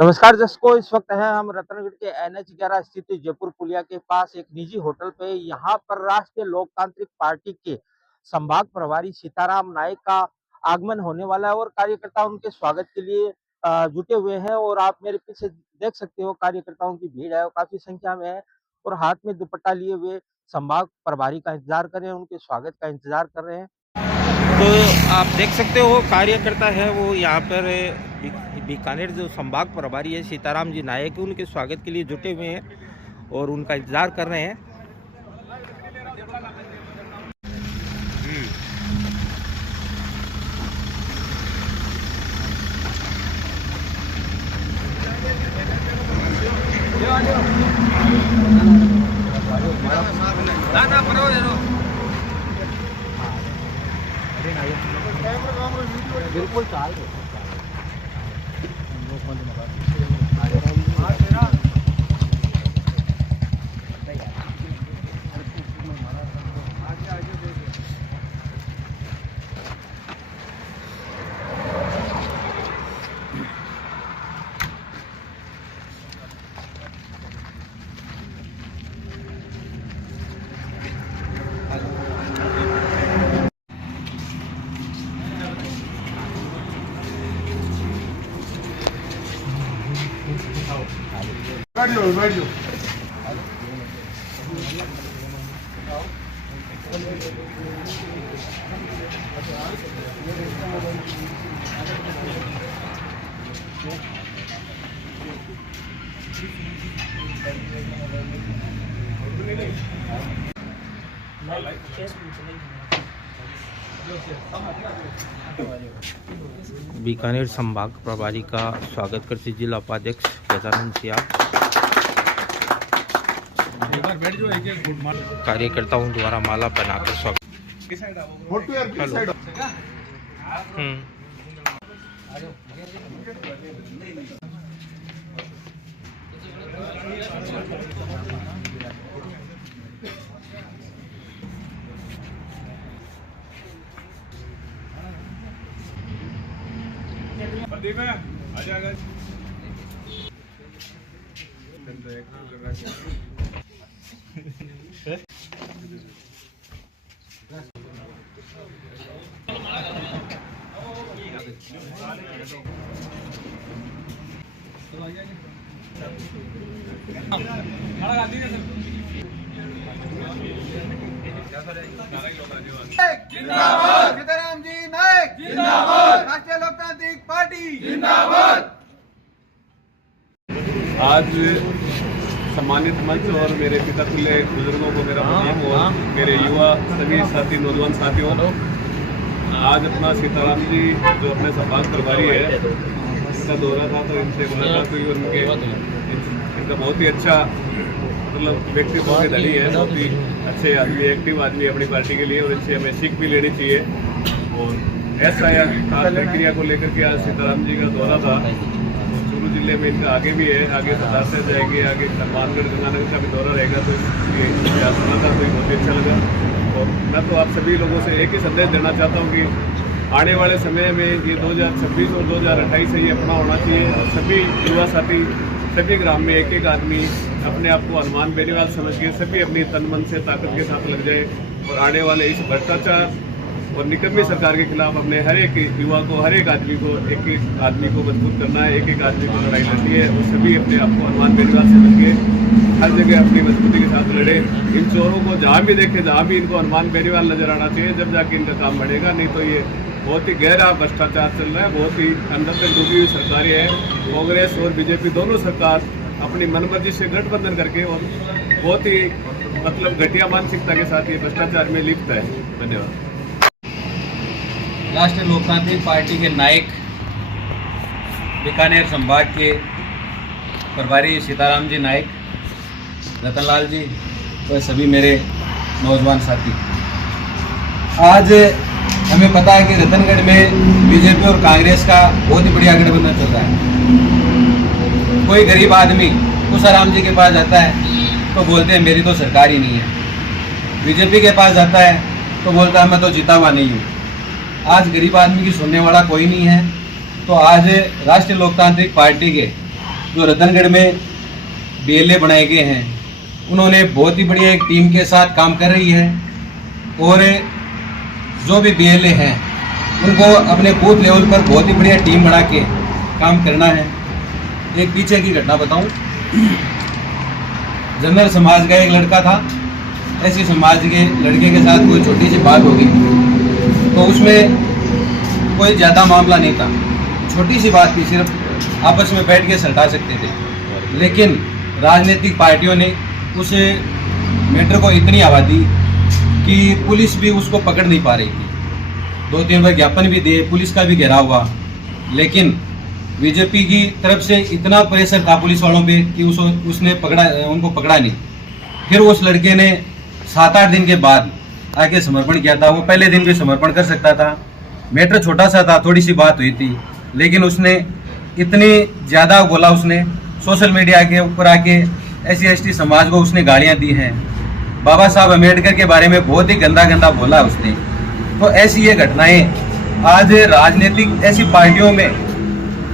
नमस्कार दर्शकों, इस वक्त है हम रतनगढ़ के NH 11 स्थित जयपुर पुलिया के पास एक निजी होटल पे। यहाँ पर राष्ट्रीय लोकतांत्रिक पार्टी के संभाग प्रभारी सीताराम नायक का आगमन होने वाला है और कार्यकर्ता उनके स्वागत के लिए जुटे हुए हैं। और आप मेरे पीछे देख सकते हो, कार्यकर्ताओं की भीड़ है और काफी संख्या में है और हाथ में दुपट्टा लिए हुए संभाग प्रभारी का इंतजार कर रहे हैं, उनके स्वागत का इंतजार कर रहे हैं। तो आप देख सकते हो, कार्यकर्ता है वो यहाँ पर बीकानेर जो संभाग प्रभारी है सीताराम जी नायक, उनके स्वागत के लिए जुटे हुए हैं और उनका इंतजार कर रहे हैं। बिल्कुल चाल बैठ जाओ। बीकानेर संभाग प्रभारी का स्वागत करते जिला उपाध्यक्ष गजानन सियाग, कार्यकर्ताओं द्वारा माला पहनाकर स्वागत। जिंदाबाद सीताराम जी नायक, जिंदाबाद राष्ट्रीय लोकतांत्रिक पार्टी, जिंदाबाद। आज सम्मानित मंच और मेरे पिता तुल्य बुजुर्गों को मेरा प्रणाम और मेरे युवा सभी साथी नौजवान साथियों, आज अपना सीताराम जी जो अपने संभाग प्रभारी है इसका दौरा था तो इनसे मुलाकात हुई और इनका बहुत ही अच्छा मतलब व्यक्तित्व के धनी है, बहुत ही अच्छे आदमी, एक्टिव आदमी अपनी पार्टी के लिए और इनसे हमें सीख भी लेनी चाहिए। और ऐसा खास प्रक्रिया को लेकर के आज सीताराम जी का दौरा था। जिले में इनका आगे भी है, आगे सदार से जाएगी, आगे हनुमानगढ़ गंगानगर का भी दौरा रहेगा। तो ये सुना था तो बहुत ही अच्छा लगा। और मैं तो आप सभी लोगों से एक ही संदेश देना चाहता हूँ कि आने वाले समय में ये 2026 और 2028 से ये अपना होना चाहिए और सभी युवा साथी सभी ग्राम में एक एक आदमी अपने आप को हनुमान बेनीवाल समझ के सभी अपनी तन मन से ताकत के साथ लग जाए और आने वाले इस भ्रष्टाचार और निकम्मी सरकार के खिलाफ अपने हर एक युवा को, हर एक आदमी को, एक एक आदमी को मजबूत करना है, एक एक आदमी को लड़ाई लड़नी है और सभी अपने आप को हनुमान बेनीवाल समझ के हर जगह अपनी मजबूती के साथ लड़े। इन चोरों को जहाँ भी देखे, जहाँ भी इनको हनुमान बेनीवाल नजर आना चाहिए, जब जाके इनका काम बढ़ेगा। नहीं तो ये बहुत ही गहरा भ्रष्टाचार चल रहा है, बहुत ही अंदर तक डूबी हुई सरकारें है। कांग्रेस और बीजेपी दोनों सरकार अपनी मनमर्जी से गठबंधन करके और बहुत ही मतलब घटिया मानसिकता के साथ ये भ्रष्टाचार में लिप्त है। धन्यवाद। राष्ट्रीय लोकतांत्रिक पार्टी के नायक बीकानेर संभाग के प्रभारी सीताराम जी नायक, रतनलाल जी व सभी मेरे नौजवान साथी, आज हमें पता है कि रतनगढ़ में बीजेपी और कांग्रेस का बहुत ही बढ़िया गठबंधन चल रहा है। कोई गरीब आदमी उषाराम जी के पास जाता है तो बोलते हैं मेरी तो सरकार ही नहीं है। बीजेपी के पास जाता है तो बोलता है मैं तो जीता हुआ नहीं हूँ। आज गरीब आदमी की सुनने वाला कोई नहीं है। तो आज राष्ट्रीय लोकतांत्रिक पार्टी के जो रतनगढ़ में बीएलए बनाए गए हैं, उन्होंने बहुत ही बढ़िया एक टीम के साथ काम कर रही है और जो भी बीएलए हैं उनको अपने बूथ लेवल पर बहुत ही बढ़िया टीम बना के काम करना है। एक पीछे की घटना बताऊं, जनरल समाज का एक लड़का था, ऐसी समाज के लड़के के साथ कोई छोटी सी बात हो गई तो उसमें कोई ज़्यादा मामला नहीं था, छोटी सी बात थी, सिर्फ आपस में बैठ के सलटा सकते थे, लेकिन राजनीतिक पार्टियों ने उस मैटर को इतनी हवा दी कि पुलिस भी उसको पकड़ नहीं पा रही थी। 2-3 बार ज्ञापन भी दिए, पुलिस का भी घेराव हुआ, लेकिन बीजेपी की तरफ से इतना प्रेशर था पुलिस वालों पे कि उनको पकड़ा नहीं। फिर उस लड़के ने 7-8 दिन के बाद आके समर्पण किया था। वो पहले दिन भी समर्पण कर सकता था, मैटर छोटा सा था, थोड़ी सी बात हुई थी, लेकिन उसने इतनी ज़्यादा बोला, उसने सोशल मीडिया के ऊपर आके SC/ST समाज को उसने गालियाँ दी हैं, बाबा साहब अम्बेडकर के बारे में बहुत ही गंदा गंदा बोला उसने। तो ऐसी ये घटनाएं आज राजनीतिक ऐसी पार्टियों में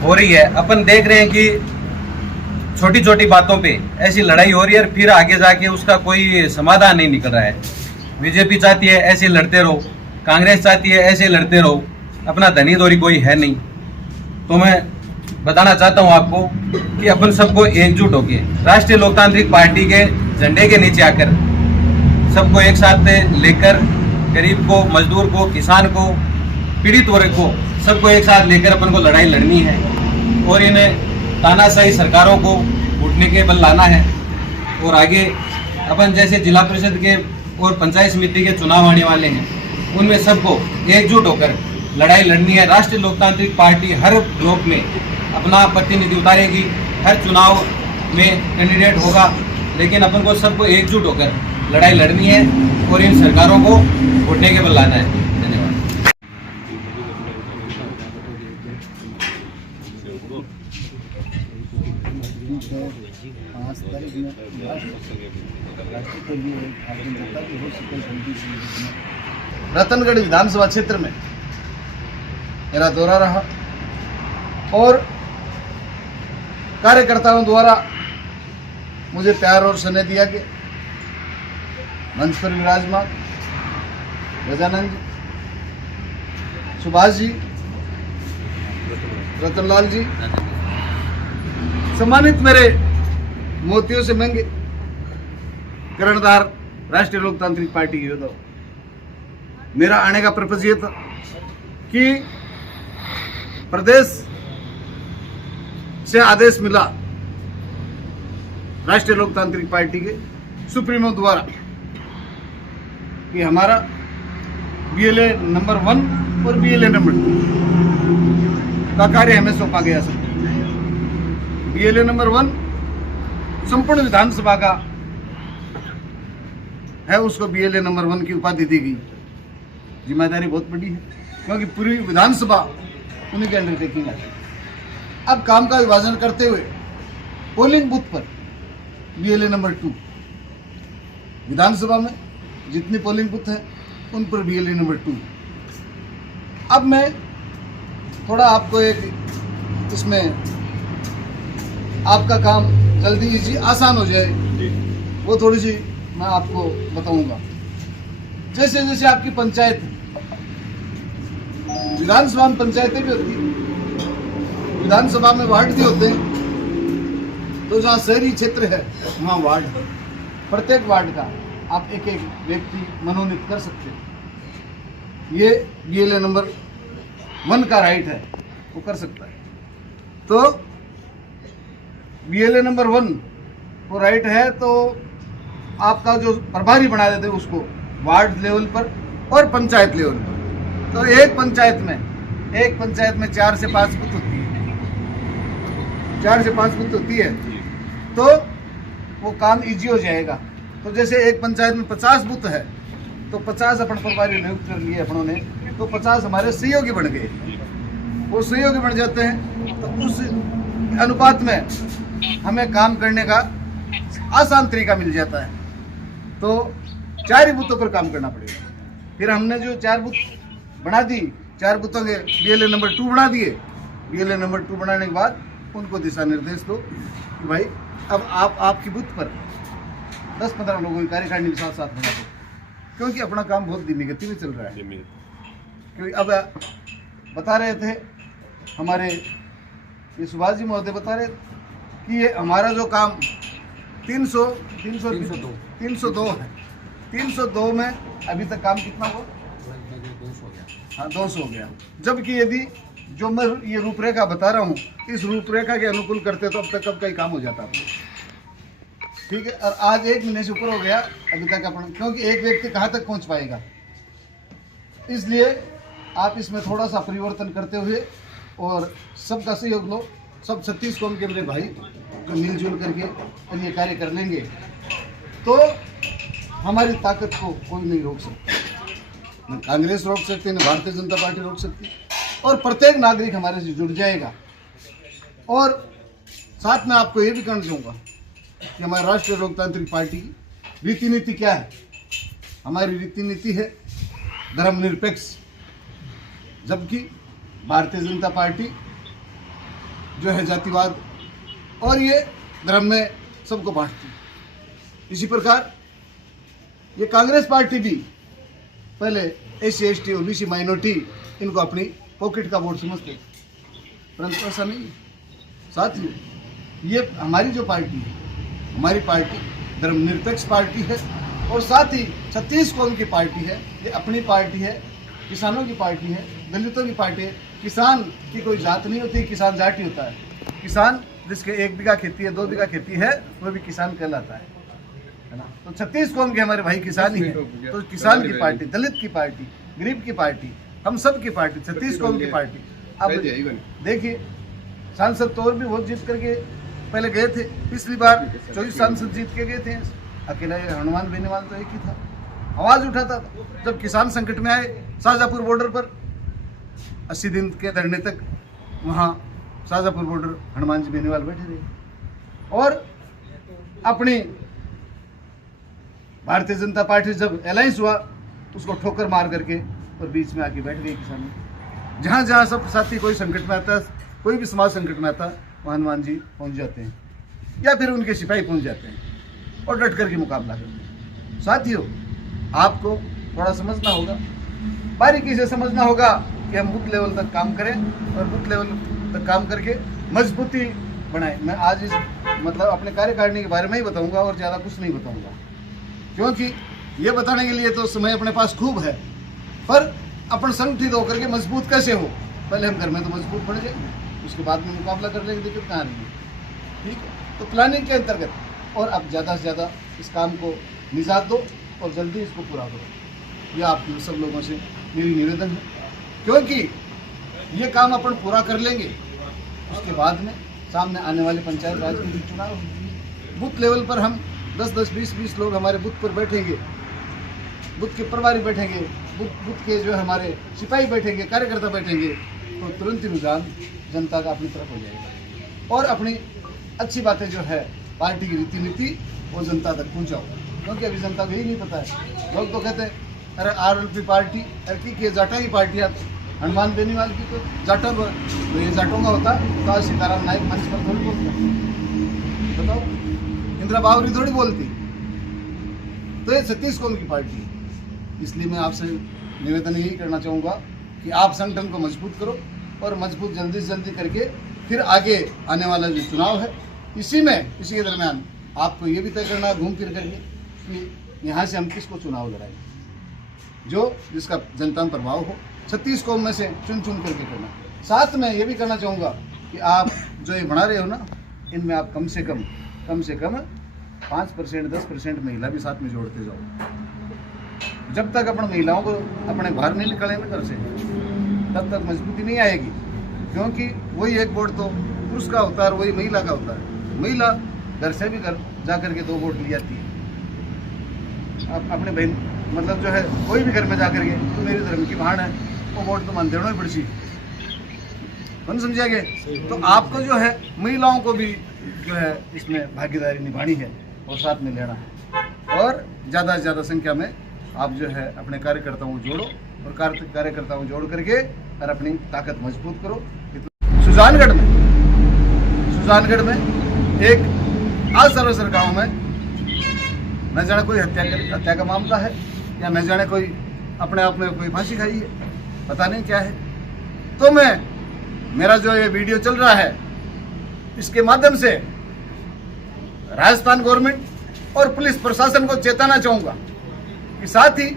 हो रही है। अपन देख रहे हैं कि छोटी छोटी बातों पे ऐसी लड़ाई हो रही है और फिर आगे जाके उसका कोई समाधान नहीं निकल रहा है। बीजेपी चाहती है ऐसे लड़ते रहो, कांग्रेस चाहती है ऐसे लड़ते रहो, अपना धनी दौरी कोई है नहीं। तो मैं बताना चाहता हूँ आपको कि अपन सबको एकजुट होकर राष्ट्रीय लोकतांत्रिक पार्टी के झंडे के नीचे आकर सबको एक साथ लेकर गरीब को, मजदूर को, किसान को, पीड़ित वर्ग को, सबको एक साथ लेकर अपन को लड़ाई लड़नी है और इन तानाशाही सरकारों को उठने के बल लाना है। और आगे अपन जैसे जिला परिषद के और पंचायत समिति के चुनाव आने वाले हैं, उनमें सबको एकजुट होकर लड़ाई लड़नी है। राष्ट्रीय लोकतांत्रिक पार्टी हर ब्लॉक में अपना प्रतिनिधि उतारेगी, हर चुनाव में कैंडिडेट होगा, लेकिन अपन को सबको एकजुट होकर लड़ाई लड़नी है और इन सरकारों को उठने के बल लाना है। धन्यवाद। रतनगढ़ विधानसभा क्षेत्र में मेरा दौरा रहा और कार्यकर्ताओं द्वारा मुझे प्यार और स्नेह दिया गया। मंच पर विराजमान गजानंद जी, सुभाष जी, रतनलाल जी, सम्मानित मेरे मोतियों से महंगे कर्णधार राष्ट्रीय लोकतांत्रिक पार्टी के योद्धा, मेरा आने का पर्पज ये था कि प्रदेश से आदेश मिला राष्ट्रीय लोकतांत्रिक पार्टी के सुप्रीमो द्वारा कि हमारा बीएलए नंबर 1 और बीएलए नंबर 2 का कार्य हमें सौंपा गया सर। बीएलए नंबर 1 संपूर्ण विधानसभा का है, उसको बीएलए नंबर 1 की उपाधि दी गई। जिम्मेदारी बहुत बड़ी है क्योंकि पूरी विधानसभा उन्हीं के अंडरटेकिंग है। अब काम का विभाजन करते हुए पोलिंग बूथ पर बीएलए नंबर 2, विधानसभा में जितनी पोलिंग बूथ है उन पर बीएलए नंबर 2। अब मैं थोड़ा आपको एक इसमें आपका काम जल्दी इजी आसान हो जाए, वो थोड़ी सी मैं आपको बताऊंगा। जैसे जैसे आपकी पंचायत, विधानसभा में पंचायतें भी होती हैं, विधानसभा में वार्ड भी होते हैं, तो जहाँ शहरी क्षेत्र है वहाँ वार्ड है। प्रत्येक वार्ड का आप एक एक व्यक्ति मनोनीत कर सकते हैं। ये बीएलए नंबर 1 का राइट है, वो कर सकता है। तो बीएलए नंबर 1 वो राइट है, तो आपका जो प्रभारी बना देते हैं उसको वार्ड लेवल पर और पंचायत लेवल पर। तो एक पंचायत में 4 से 5 बूथ होती है, 4 से 5 बूथ होती है, तो वो काम इजी हो जाएगा। तो जैसे एक पंचायत में 50 बूथ है तो 50 अपन प्रभारी नियुक्त कर लिए अपनों ने, तो 50 हमारे सहयोगी बन गए। वो सहयोगी बन जाते हैं तो उस अनुपात में हमें काम करने का आसान तरीका मिल जाता है। तो 4 ही बूथों पर काम करना पड़ेगा। फिर हमने जो 4 बूथ बना दी, 4 बूथों के बीएलए नंबर 2 बना दिए। बीएलए नंबर 2 बनाने के बाद उनको दिशा निर्देश दो कि भाई अब आप आपकी बूथ पर 10-15 लोगों की कार्यकारिणी के साथ साथ बना दो, क्योंकि अपना काम बहुत धीमी गति में चल रहा है। क्योंकि अब बता रहे थे हमारे ये सुभाष जी महोदय बता रहे कि ये हमारा जो काम 302 है, 302 में अभी तक काम कितना हुआ? हाँ 200 हो गया। जबकि यदि जो मैं ये रूपरेखा बता रहा हूँ इस रूपरेखा के अनुकूल करते तो अब तक कब का ही काम हो जाता। ठीक है, और आज 1 महीने से ऊपर हो गया अभी तक अपन, क्योंकि एक व्यक्ति कहाँ तक पहुँच पाएगा। इसलिए आप इसमें थोड़ा सा परिवर्तन करते हुए और सबका सहयोग लो। सब 36 कौम के मेरे भाई जो मिलजुल करके और ये कार्य कर लेंगे तो हमारी ताकत को कोई नहीं रोक सकता। न कांग्रेस रोक सकती, न भारतीय जनता पार्टी रोक सकती, और प्रत्येक नागरिक हमारे से जुड़ जाएगा। और साथ में आपको ये भी कहना चाहूँगा कि हमारी राष्ट्रीय लोकतांत्रिक पार्टी की रीति नीति क्या है। हमारी रीति नीति है धर्मनिरपेक्ष, जबकि भारतीय जनता पार्टी जो है जातिवाद और ये धर्म में सबको बांटती। इसी प्रकार ये कांग्रेस पार्टी भी पहले SC ST OBC माइनॉरिटी इनको अपनी पॉकेट का वोट समझते, परंतु ऐसा नहीं है। साथियों, ये हमारी जो पार्टी है, हमारी पार्टी धर्मनिरपेक्ष पार्टी है और साथ ही 36 कौम की पार्टी है। ये अपनी पार्टी है, किसानों की पार्टी है, दलितों की पार्टी है। किसान की कोई जात नहीं होती, किसान जाति होता है। किसान जिसके 1 बीघा खेती है, 2 बीघा खेती है, वो भी किसान कहलाता है ना। तो 36 कौम के हमारे भाई किसान ही है। तो किसान की पार्टी, दलित की पार्टी, गरीब की पार्टी, हम सब की पार्टी, 36 कौम की पार्टी। अब देखिए सांसद तो और भी बहुत जीत करके पहले गए थे। पिछली बार 24 सांसद जीत के गए थे, अकेला हनुमान बेनीवाल तो एक ही था। आवाज उठाता था जब किसान संकट में आए। शाहजहाँपुर बॉर्डर पर 80 दिन के धरने तक वहाँ शाहजहाँपुर बॉर्डर हनुमान जी बेनीवाल बैठे रहे। और अपनी भारतीय जनता पार्टी जब अलायंस हुआ उसको ठोकर मार करके और बीच में आके बैठ गए किसान। जहाँ जहाँ सब साथी कोई संकट में आता है, कोई भी समाज संकट में आता है, वहाँ हनुमान जी पहुँच जाते हैं या फिर उनके सिपाही पहुँच जाते हैं और डट करके मुकाबला करते हैं। साथियों, आपको थोड़ा समझना होगा, बारीकी से समझना होगा कि हम बूथ लेवल तक काम करें और बूथ लेवल तक काम करके मजबूती बनाएं। मैं आज इस मतलब अपने कार्यकारिणी के बारे में ही बताऊंगा और ज़्यादा कुछ नहीं बताऊंगा, क्योंकि ये बताने के लिए तो समय अपने पास खूब है। पर अपन संगठित होकर के मजबूत कैसे हो, पहले हम घर में तो मजबूत बन जाएंगे, उसके बाद में मुकाबला करने की दिक्कत कहाँ रही। ठीक है, तो प्लानिंग के अंतर्गत और अब ज़्यादा से ज़्यादा इस काम को निजात दो और जल्दी इसको पूरा करो। ये आप सब लोगों से मेरी निवेदन है, क्योंकि ये काम अपन पूरा कर लेंगे उसके बाद में सामने आने वाले पंचायत राज के चुनाव बूथ लेवल पर हम 10-10, 20-20 लोग हमारे बूथ पर बैठेंगे, बूथ के प्रभारी बैठेंगे, बूथ के जो हमारे सिपाही बैठेंगे, कार्यकर्ता बैठेंगे, तो तुरंत ही रुझान जनता का अपनी तरफ हो जाएगा और अपनी अच्छी बातें जो है पार्टी की रीति नीति वो जनता तक पहुँचाओ। क्योंकि अभी जनता को यही नहीं पता है। लोग तो कहते हैं अरे RLP पार्टी की जाटा की पार्टी है, हनुमान बेनीवाल की तो जाटा, तो ये जाटों का होता तो आज सीताराम नायक मंच पर थोड़ी बोलता, बताओ, इंदिरा बावरी थोड़ी बोलती। तो ये 36 कौम की पार्टी है। इसलिए मैं आपसे निवेदन यही करना चाहूँगा कि आप संगठन को मजबूत करो और मजबूत जल्दी से जल्दी करके फिर आगे आने वाला जो चुनाव है इसी के दरमियान आपको ये भी तय करना घूम फिर करके कि यहाँ से हम किसको चुनाव लड़ाएंगे, जो जिसका जनता में प्रभाव हो। 36 कौम में से चुन चुन करके करना। साथ में ये भी करना चाहूँगा कि आप जो ये बना रहे हो ना, इनमें आप कम से कम 5%, 10% महिला भी साथ में जोड़ते जाओ। जब तक अपन महिलाओं को अपने बाहर नहीं निकालेंगे घर से, तब तक मजबूती नहीं आएगी। क्योंकि वही एक वोट तो पुरुष का होता है और वही महिला का होता है। महिला घर से भी घर जा करके 2 वोट ले आती है। अब अपने बहन मतलब जो है कोई भी घर में जा करके तो मेरे धर्म की भाण है, वो वोट तो मान देना ही पड़सी, कौन समझेंगे। तो आपको जो है महिलाओं को भी जो है इसमें भागीदारी निभानी है और साथ में लेना है और ज़्यादा से ज़्यादा संख्या में आप जो है अपने कार्यकर्ताओं को जोड़ो और कार्यकर्ताओं को जोड़ करके और अपनी ताकत मजबूत करो। सुजानगढ़ सुजानगढ़ में एक असरसर गांव में न जाने कोई हत्या का मामला है या न जाने कोई अपने आप में कोई फांसी खाई है, पता नहीं क्या है। तो मेरा जो ये वीडियो चल रहा है इसके माध्यम से राजस्थान गवर्नमेंट और पुलिस प्रशासन को चेताना चाहूँगा कि साथ ही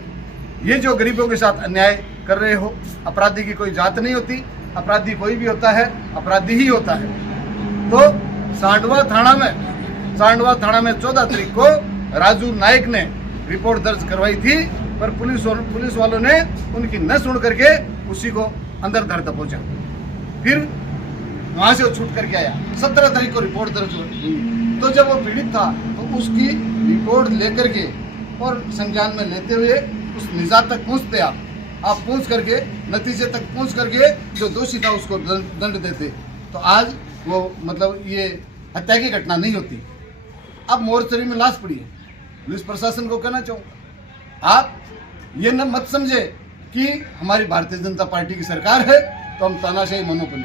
ये जो गरीबों के साथ अन्याय कर रहे हो, अपराधी की कोई जात नहीं होती, अपराधी कोई भी होता है, अपराधी ही होता है। तो सांडवा थाना में 14 तारीख को राजू नायक ने रिपोर्ट दर्ज करवाई थी, पर पुलिस वालों ने उनकी न सुन करके उसी को अंदर धर दबोचा। फिर वहां से वो छूट करके आया। 17 तारीख को रिपोर्ट दर्ज हुई। तो जब वो पीड़ित था तो उसकी रिपोर्ट लेकर के और संज्ञान में लेते हुए उस निजात तक पहुंचते आप पहुंच करके नतीजे तक पहुंच करके जो दोषी था उसको दंड देते, तो आज वो मतलब ये हत्या की घटना नहीं होती। अब मोर्चरी में लाश पड़ी है। पुलिस प्रशासन को कहना चाहूँगा, आप ये न मत समझे कि हमारी भारतीय जनता पार्टी की सरकार है तो हम तानाशाही मोनोपोली,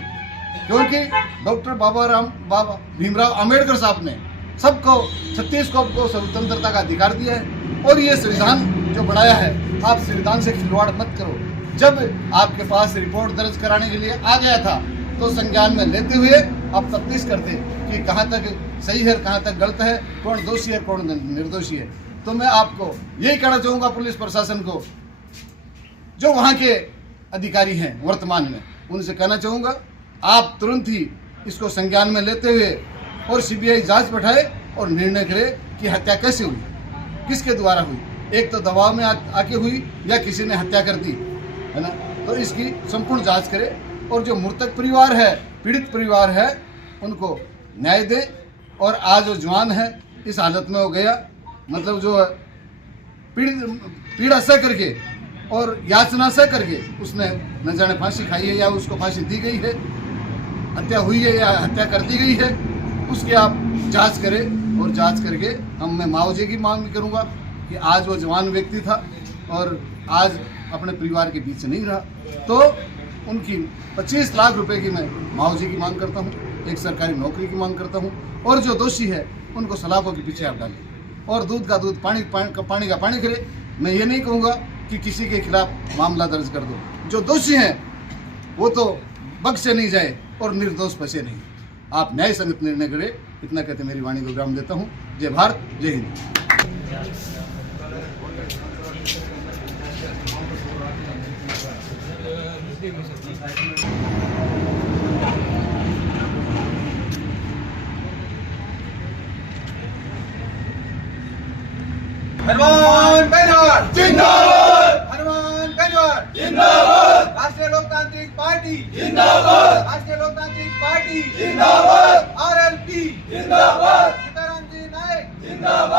क्योंकि डॉक्टर बाबा भीमराव अम्बेडकर साहब ने सबको 36 को स्वतंत्रता का अधिकार दिया है और ये संविधान जो बनाया है, आप संविधान से खिलवाड़ मत करो। जब आपके पास रिपोर्ट दर्ज कराने के लिए आ गया था तो संज्ञान में लेते हुए आप तफ्तीश करते कि कहाँ तक सही है, कहाँ तक गलत है, कौन दोषी है, कौन निर्दोषी है। तो मैं आपको यही कहना चाहूँगा पुलिस प्रशासन को, जो वहाँ के अधिकारी हैं वर्तमान में, उनसे कहना चाहूँगा आप तुरंत ही इसको संज्ञान में लेते हुए और सीबीआई जांच बैठाए और निर्णय करे कि हत्या कैसे हुई, किसके द्वारा हुई। एक तो दबाव में आके हुई या किसी ने हत्या कर दी, है ना। तो इसकी संपूर्ण जांच करे और जो मृतक परिवार है, पीड़ित परिवार है, उनको न्याय दे। और आज जो जवान है इस हालत में हो गया, मतलब जो पीड़ा सह करके और याचना सह करके उसने न जाने फांसी खाई है या उसको फांसी दी गई है, हत्या हुई है या हत्या कर दी गई है, उसकी आप जांच करें। और जांच करके मैं मुआवजे की मांग करूंगा कि आज वो जवान व्यक्ति था और आज अपने परिवार के बीच नहीं रहा, तो उनकी 25 लाख रुपए की मैं मुआवजे की मांग करता हूं, एक सरकारी नौकरी की मांग करता हूं। और जो दोषी है उनको सलाखों के पीछे आप डालें और दूध का दूध, पानी का पानी करे। मैं ये नहीं कहूँगा कि किसी के खिलाफ मामला दर्ज कर दो, जो दोषी हैं वो तो बख्शे नहीं जाए और निर्दोष बचे नहीं। आप न्याय संगत निर्णय करें, इतना कहते मेरी वाणी को विराम देता हूँ। जय भारत, जय हिंद। हनुमान बेनवाल जिंदाबाद, हनुमान बेनवाल जिंदाबाद, राष्ट्रीय लोकतांत्रिक पार्टी जिंदाबाद, राष्ट्रीय लोकतांत्रिक पार्टी जिंदाबाद, आरएलपी जिंदाबाद, सीताराम जी नायक जिंदाबाद।